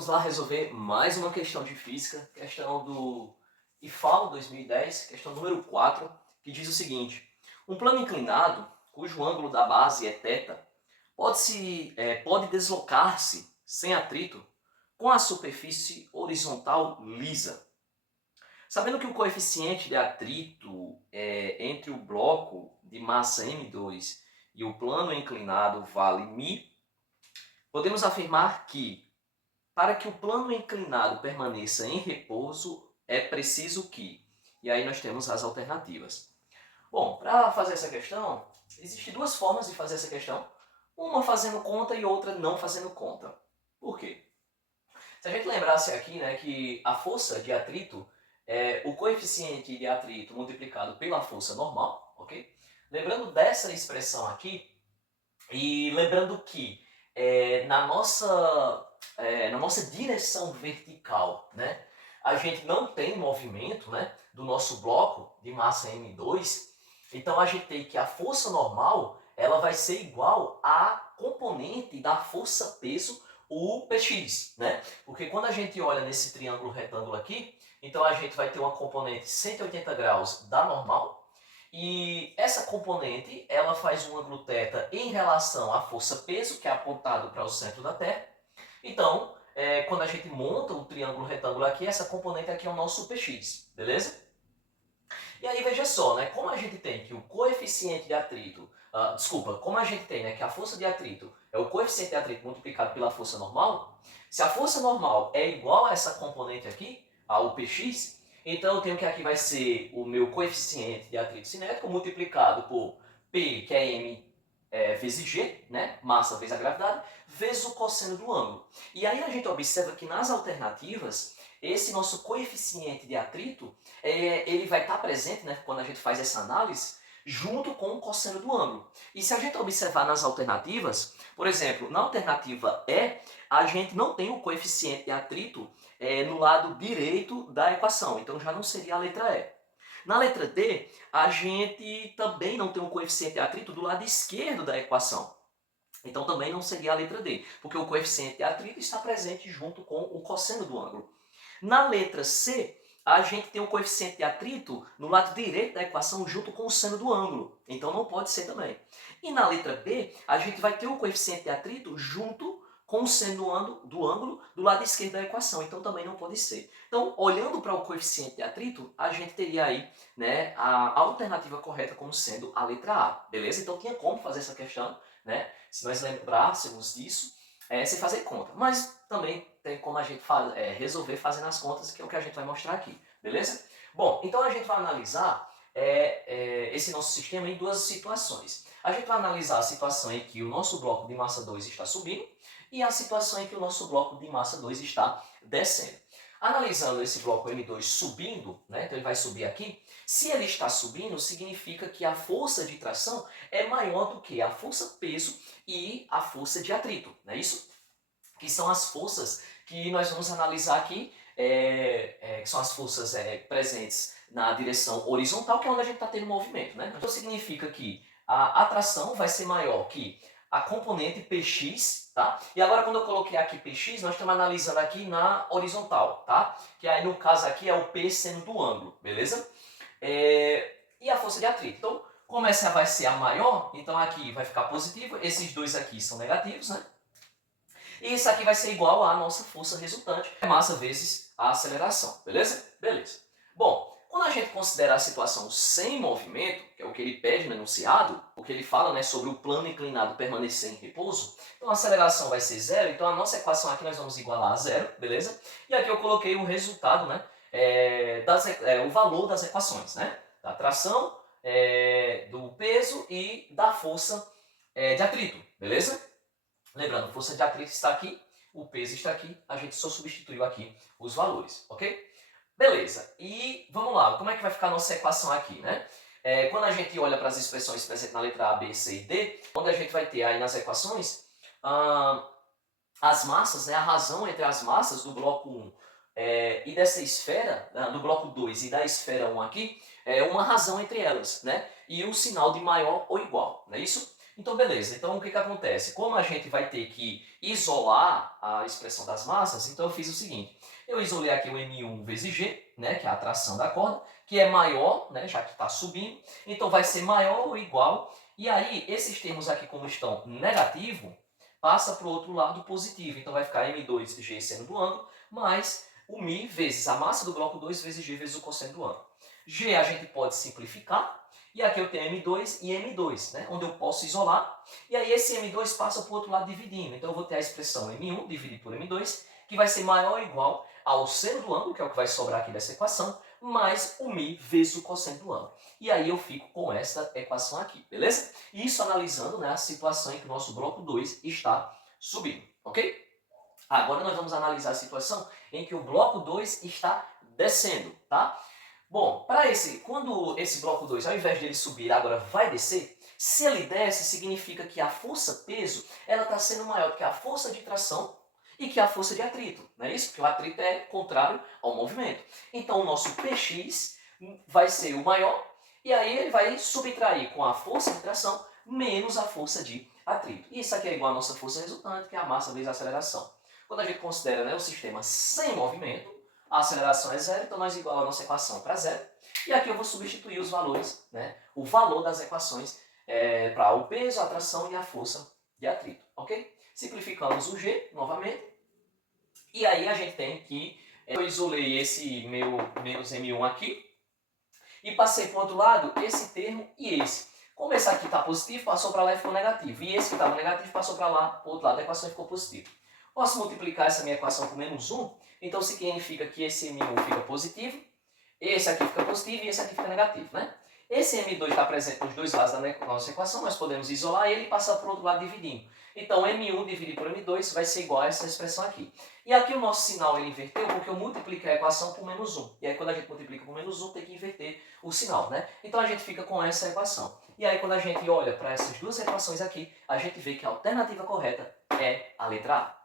Vamos lá resolver mais uma questão de física, questão do IFAL 2010, questão número 4, que diz o seguinte: um plano inclinado, cujo ângulo da base é θ, pode deslocar-se sem atrito com a superfície horizontal lisa. Sabendo que o coeficiente de atrito entre o bloco de massa M2 e o plano inclinado vale μ, podemos afirmar que para que o plano inclinado permaneça em repouso, é preciso que... E aí nós temos as alternativas. Bom, para fazer essa questão, existem duas formas de fazer essa questão. Uma fazendo conta e outra não fazendo conta. Por quê? Se a gente lembrasse aqui, né, que a força de atrito é o coeficiente de atrito multiplicado pela força normal, ok? Lembrando dessa expressão aqui, e lembrando que na nossa direção vertical, né, a gente não tem movimento, né, do nosso bloco de massa M2, então a gente tem que a força normal ela vai ser igual à componente da força peso, o Px, né? Porque quando a gente olha nesse triângulo retângulo aqui, então a gente vai ter uma componente 180 graus da normal, e essa componente, ela faz um ângulo θ em relação à força peso, que é apontado para o centro da Terra. Então, quando a gente monta o triângulo retângulo aqui, essa componente aqui é o nosso Px, beleza? E aí veja só, né, como a gente tem que o coeficiente de atrito, como a gente tem, né, que a força de atrito é o coeficiente de atrito multiplicado pela força normal, se a força normal é igual a essa componente aqui, ao Px, então eu tenho que aqui vai ser o meu coeficiente de atrito cinético multiplicado por P, que é m vezes g, né, massa vezes a gravidade, vezes o cosseno do ângulo. E aí a gente observa que nas alternativas, esse nosso coeficiente de atrito, ele vai estar presente, né, quando a gente faz essa análise, junto com o cosseno do ângulo. E se a gente observar nas alternativas, por exemplo, na alternativa E, a gente não tem o coeficiente de atrito no lado direito da equação, então já não seria a letra E. Na letra D, a gente também não tem o coeficiente de atrito do lado esquerdo da equação. Então também não seria a letra D, porque o coeficiente de atrito está presente junto com o cosseno do ângulo. Na letra C, a gente tem o coeficiente de atrito no lado direito da equação junto com o seno do ângulo. Então não pode ser também. E na letra B, a gente vai ter o coeficiente de atrito junto com o seno do ângulo do lado esquerdo da equação. Então também não pode ser. Então, olhando para o coeficiente de atrito, a gente teria aí, né, a alternativa correta como sendo a letra A. Beleza? Então tinha como fazer essa questão, né? Se nós lembrássemos disso, sem fazer conta. Mas também tem como a gente resolver fazendo as contas, que é o que a gente vai mostrar aqui, beleza? Bom, então a gente vai analisar esse nosso sistema em duas situações. A gente vai analisar a situação em que o nosso bloco de massa 2 está subindo e a situação em que o nosso bloco de massa 2 está descendo. Analisando esse bloco M2 subindo, né, então ele vai subir aqui, se ele está subindo, significa que a força de tração é maior do que a força peso e a força de atrito, não é isso? Que são as forças que nós vamos analisar aqui, que são as forças presentes na direção horizontal, que é onde a gente está tendo movimento, né? Então significa que a atração vai ser maior que a componente Px, tá? E agora quando eu coloquei aqui Px, nós estamos analisando aqui na horizontal, tá? Que aí no caso aqui é o P seno do ângulo, beleza? E a força de atrito. Então, como essa vai ser a maior, então aqui vai ficar positivo, esses dois aqui são negativos, né? E isso aqui vai ser igual à nossa força resultante, massa vezes a aceleração, beleza? Beleza. Bom, quando a gente considera a situação sem movimento, que é o que ele pede no enunciado, o que ele fala, né, sobre o plano inclinado permanecer em repouso, então a aceleração vai ser zero, então a nossa equação aqui nós vamos igualar a zero, beleza? E aqui eu coloquei o resultado, né, o valor das equações, né, da tração, do peso e da força de atrito, beleza? Lembrando, força de atrito está aqui, o peso está aqui, a gente só substituiu aqui os valores, ok? Beleza, e vamos lá, como é que vai ficar a nossa equação aqui, né? Quando a gente olha para as expressões presentes na letra A, B, C e D, onde a gente vai ter aí nas equações as massas, né, a razão entre as massas do bloco 1 e dessa esfera, do bloco 2 e da esfera 1 aqui, é uma razão entre elas, né? E o sinal de maior ou igual, não é isso? Então, beleza. Então, o que acontece? Como a gente vai ter que isolar a expressão das massas, então eu fiz o seguinte. Eu isolei aqui o M1 vezes G, né, que é a atração da corda, que é maior, né, já que está subindo. Então, vai ser maior ou igual. E aí, esses termos aqui, como estão negativo, passa para o outro lado positivo. Então, vai ficar M2G seno do ângulo, mais o μ vezes a massa do bloco 2 vezes G vezes o cosseno do ângulo. G a gente pode simplificar. E aqui eu tenho M2 e M2, né, onde eu posso isolar. E aí esse M2 passa para o outro lado dividindo. Então eu vou ter a expressão M1 dividido por M2, que vai ser maior ou igual ao seno do ângulo, que é o que vai sobrar aqui dessa equação, mais o μ vezes o cosseno do ângulo. E aí eu fico com essa equação aqui, beleza? Isso analisando, né, a situação em que o nosso bloco 2 está subindo, ok? Agora nós vamos analisar a situação em que o bloco 2 está descendo, tá? Bom, quando esse bloco 2, ao invés de ele subir, agora vai descer, se ele desce, significa que a força-peso ela está sendo maior do que a força de tração e que a força de atrito, não é isso? Porque o atrito é contrário ao movimento. Então, o nosso Px vai ser o maior, e aí ele vai subtrair com a força de tração menos a força de atrito. E isso aqui é igual à nossa força resultante, que é a massa vezes a aceleração. Quando a gente considera, né, o sistema sem movimento, a aceleração é zero, então nós igualamos a nossa equação para zero. E aqui eu vou substituir os valores, né, o valor das equações para o peso, a tração e a força de atrito, ok? Simplificamos o G novamente. E aí a gente tem que... eu isolei esse meu menos M1 aqui e passei para o outro lado esse termo e esse. Como esse aqui está positivo, passou para lá e ficou negativo. E esse que estava negativo passou para lá, para o outro lado da equação e ficou positivo. Posso multiplicar essa minha equação por menos 1, então significa que esse M1 fica positivo, esse aqui fica positivo e esse aqui fica negativo, né? Esse M2 está presente nos dois lados da nossa equação, nós podemos isolar ele e passar para o outro lado dividindo. Então, M1 dividido por M2 vai ser igual a essa expressão aqui. E aqui o nosso sinal ele inverteu porque eu multipliquei a equação por menos 1. E aí, quando a gente multiplica por menos 1, tem que inverter o sinal, né? Então, a gente fica com essa equação. E aí, quando a gente olha para essas duas equações aqui, a gente vê que a alternativa correta é a letra A.